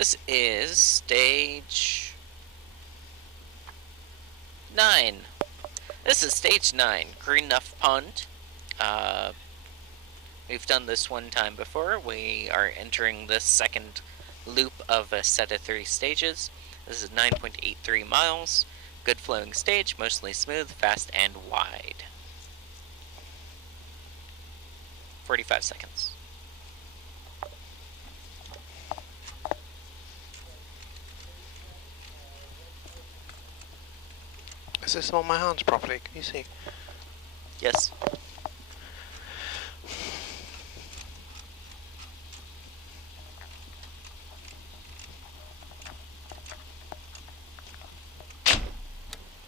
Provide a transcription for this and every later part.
This is stage 9. This is stage 9, Greenough Pond. We've done this one time before. We are entering the second loop of a set of 3 stages. This is 9.83 miles. Good flowing stage, mostly smooth, fast, and wide. 45 seconds. Is this on my hands properly? Can you see? Yes.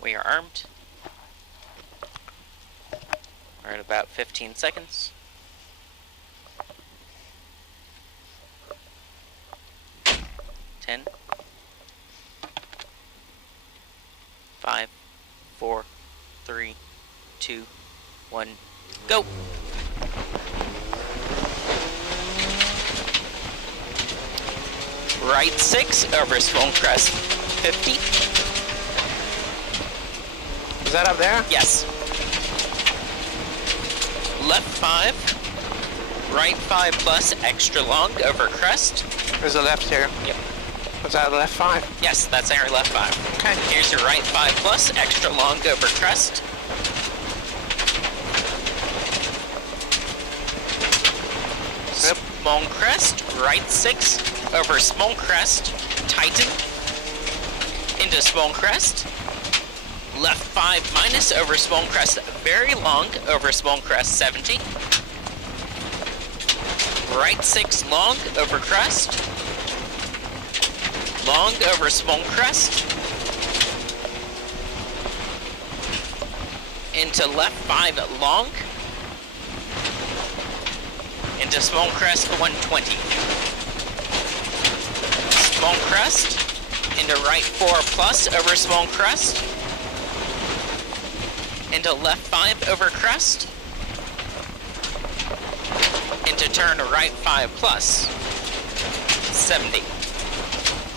We are armed. We're at about 15 seconds. Ten. 5, 4, 3, 2, 1, go! Right 6 over Swollen Crest 50. Is that up there? Yes. Left 5, right 5 plus extra long over crest. There's a left here. Yep. Was that a left 5? Yes, that's our left 5. Okay. Here's your right 5 plus extra long over crest. Yep. Small crest, right 6 over small crest, tighten into small crest. Left 5 minus over small crest, very long over small crest 70. Right 6 long over crest. Long over small crest. Into left 5 long. Into small crest 120. Small crest. Into right 4 plus over small crest. Into left 5 over crest. Into turn right 5 plus. 70.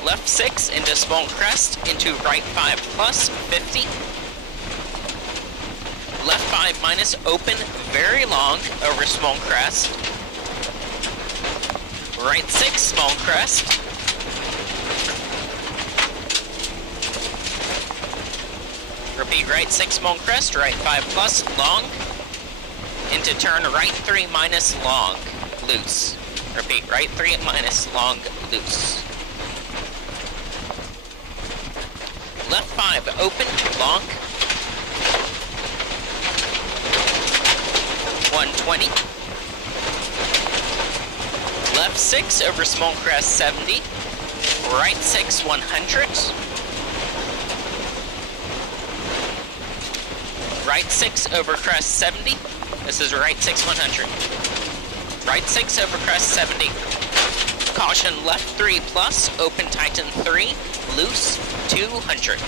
Left 6 into small crest, into right 5 plus 50. Left 5 minus open, very long over small crest. Right 6 small crest. Repeat right 6 small crest, right 5 plus long. Into turn right 3 minus long, loose. Repeat right 3 minus long, loose. Left 5 open, long. 120. Left 6 over small crest 70. Right 6 100. Right 6 over crest 70. This is right 6 100. Right 6 over crest 70. Caution left 3 plus, open tighten 3, loose 200.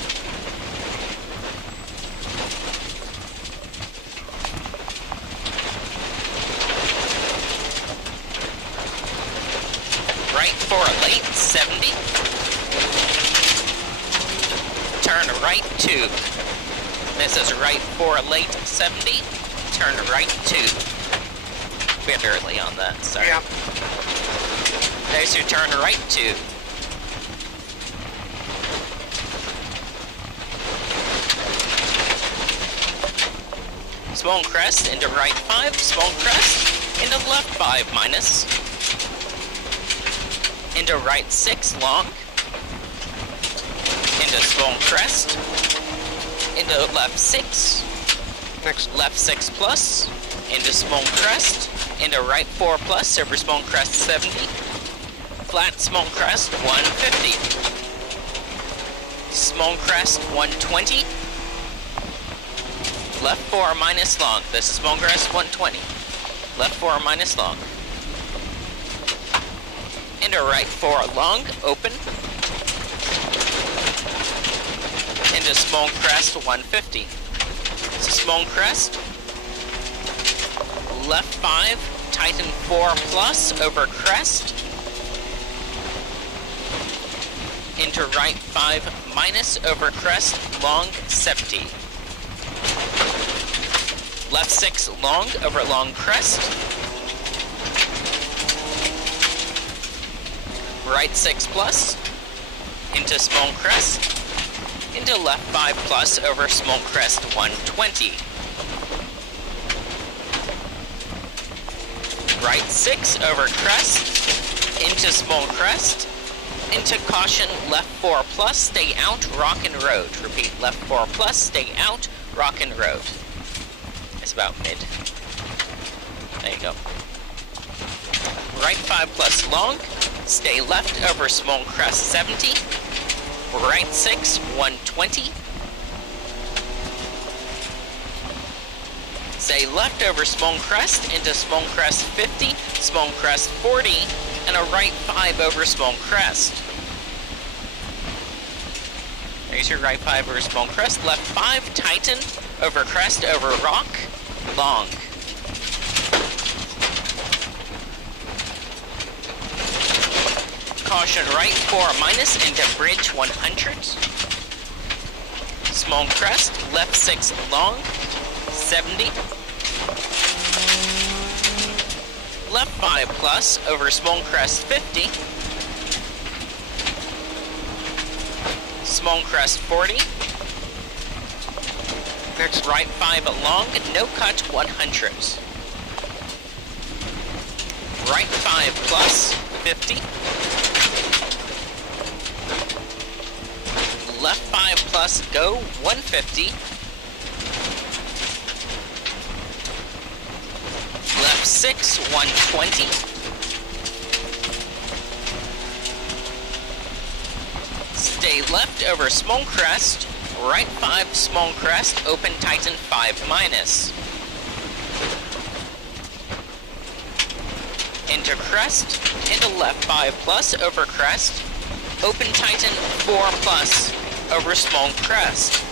Right 4 late 70. Turn right 2. This is right 4 late 70. Turn right 2. Bit early on that, sorry. Yeah. There's your turn right 2. Small crest into right 5, small crest into left 5 minus. Into right 6 long. Into small crest. Into left 6. Next. Left 6 plus. Into small crest. Into right 4 plus over small crest 70. Flat small crest 150. Small crest 120. Left 4 minus long. This is small crest 120. Left 4 minus long. Into right 4 long, open. Into small crest 150. So small crest. Left 5, tighten 4 plus over crest. into right 5 minus over crest, long 70. Left 6 long over long crest. Right 6 plus into small crest. Into left 5 plus over small crest 120. Right 6 over crest into small crest. Into caution left 4 plus, stay out, rock and road. Repeat, left 4 plus, stay out, rock and road. It's about mid. There you go. Right 5 plus long, stay left over small crest 70. Right 6, 120. Stay left over small crest into small crest 50, small crest 40, and a right 5 over small crest. There's your right 5 over small crest. Left 5, tighten, over crest, over rock, long. Caution right 4 minus into bridge 100. Small crest, left 6 long, 70. Left 5 plus over small crest 50. Small crest 40. Next right 5 long, no cut 100. Right 5 plus 50. Left 5 plus go 150. Left 6 120. Stay left over small crest. Right 5 small crest. Open tighten 5 minus. Into crest. Into left 5 plus over crest. Open tighten 4 plus over small crest.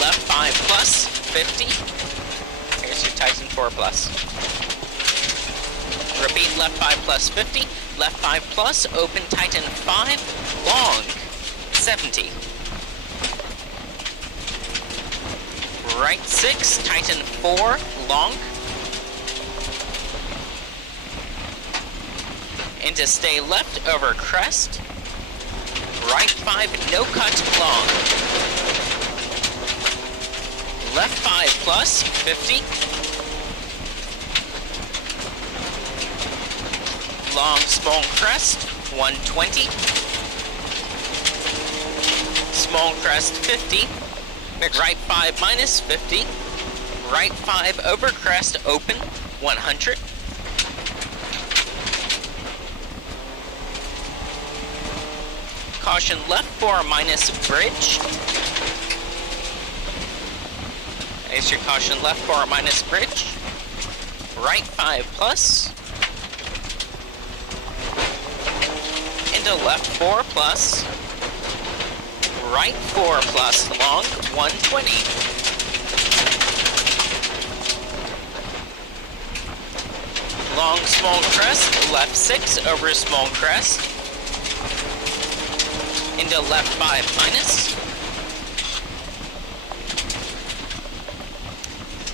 Left 5 plus 50. Here's your tighten 4 plus. Repeat left 5 plus 50. Left 5 plus, open tighten 5, long 70. Right 6, tighten 4, long. Into stay left over crest. Right 5, no cut, long. Left 5 plus, 50. Long small crest, 120. Small crest, 50. Next. Right 5 minus 50. Right 5 over crest, open, 100. Caution left 4 minus bridge. There's your caution left 4 minus bridge. Right 5 plus. Into left 4 plus. Right 4 plus long 120. Long small crest, left 6 over small crest. Into left 5 minus.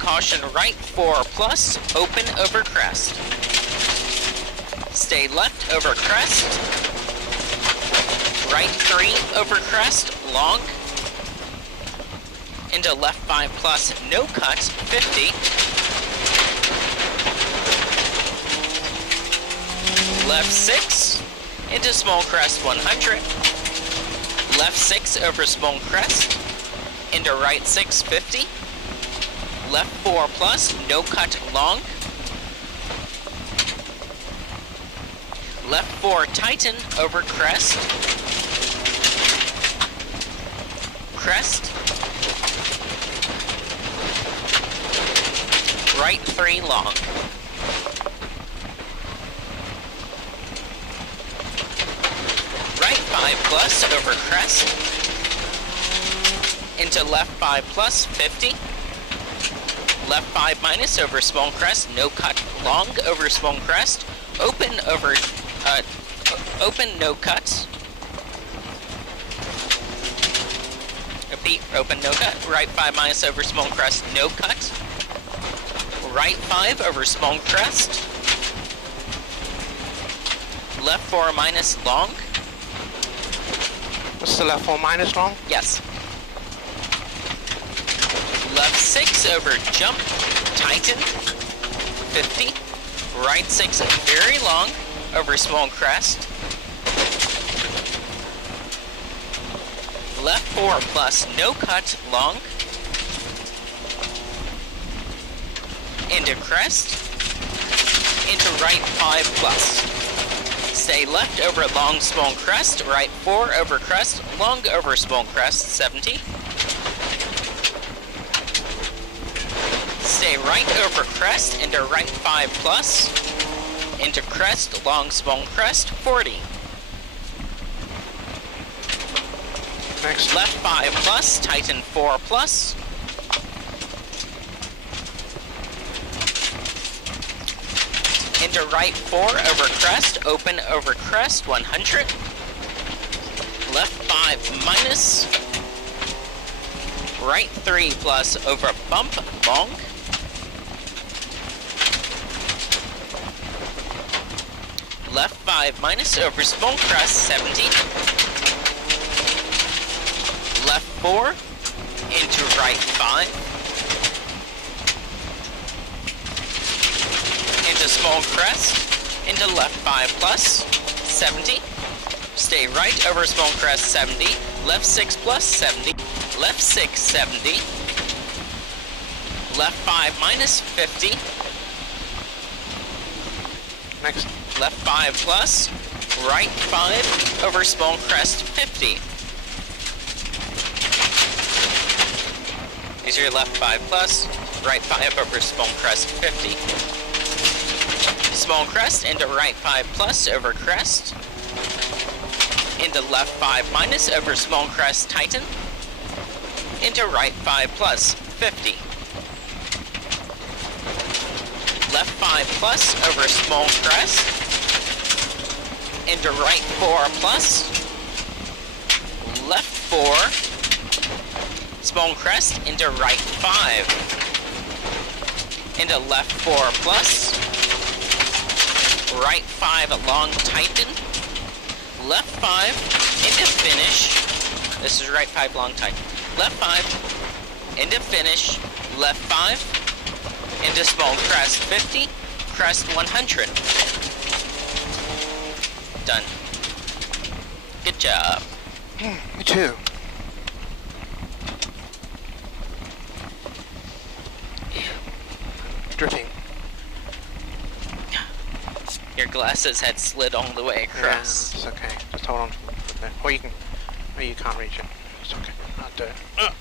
Caution right 4 plus, open over crest. Stay left over crest. Right 3 over crest, long. Into left 5 plus, no cut, 50. Left 6, into small crest, 100. Left 6 over small crest. Into right 6, 50. Left 4 plus, no cut, long. Left 4 tighten over crest. Crest. Right 3 long. Right 5 plus over crest. Into left 5 plus 50. Left 5 minus over small crest, no cut, long over small crest. Open over Open, no cut. Repeat, open, no cut. Right 5 minus over small crest, no cut. Right 5 over small crest. Left 4 minus long. What's the left 4 minus long? Yes. Left 6 over jump, tighten, 50. Right 6 very long over small crest. Left 4 plus no cut long. Into crest. Into right 5 plus. Stay left over long small crest, right 4 over crest, long over small crest, 70. Stay right over crest, into right 5 plus, into crest, long small crest, 40. Next. Left 5 plus, tighten 4 plus. Into right 4 over crest, open over crest, 100. Left 5 minus. Right 3 plus over bump, long. Left 5 minus over small crest, 70. Left 4 into right 5. Into small crest, into left 5 plus, 70. Stay right over small crest, 70. Left 6 plus, 70. Left 6, 70. Left 5 minus, 50. Next. Left 5 plus, right 5 over small crest, 50. These are your left 5 plus, right 5 over small crest, 50. Small crest into right 5 plus over crest. Into left 5 minus over small crest, tighten. Into right 5 plus, 50. Left 5 plus over small crest. Into right 4 plus. Left 4. Small crest into right 5. Into left 4 plus. Right 5 long tighten. Left 5 into finish. This is right 5 long tighten. Left 5 into finish. Left 5 into small crest 50. Crest 100. Done. Good job. Me too. Dripping. Your glasses had slid all the way Yeah, across. it's okay. Just hold on for a bit. Or you can. Or you can't reach it. It's okay. I'll do it.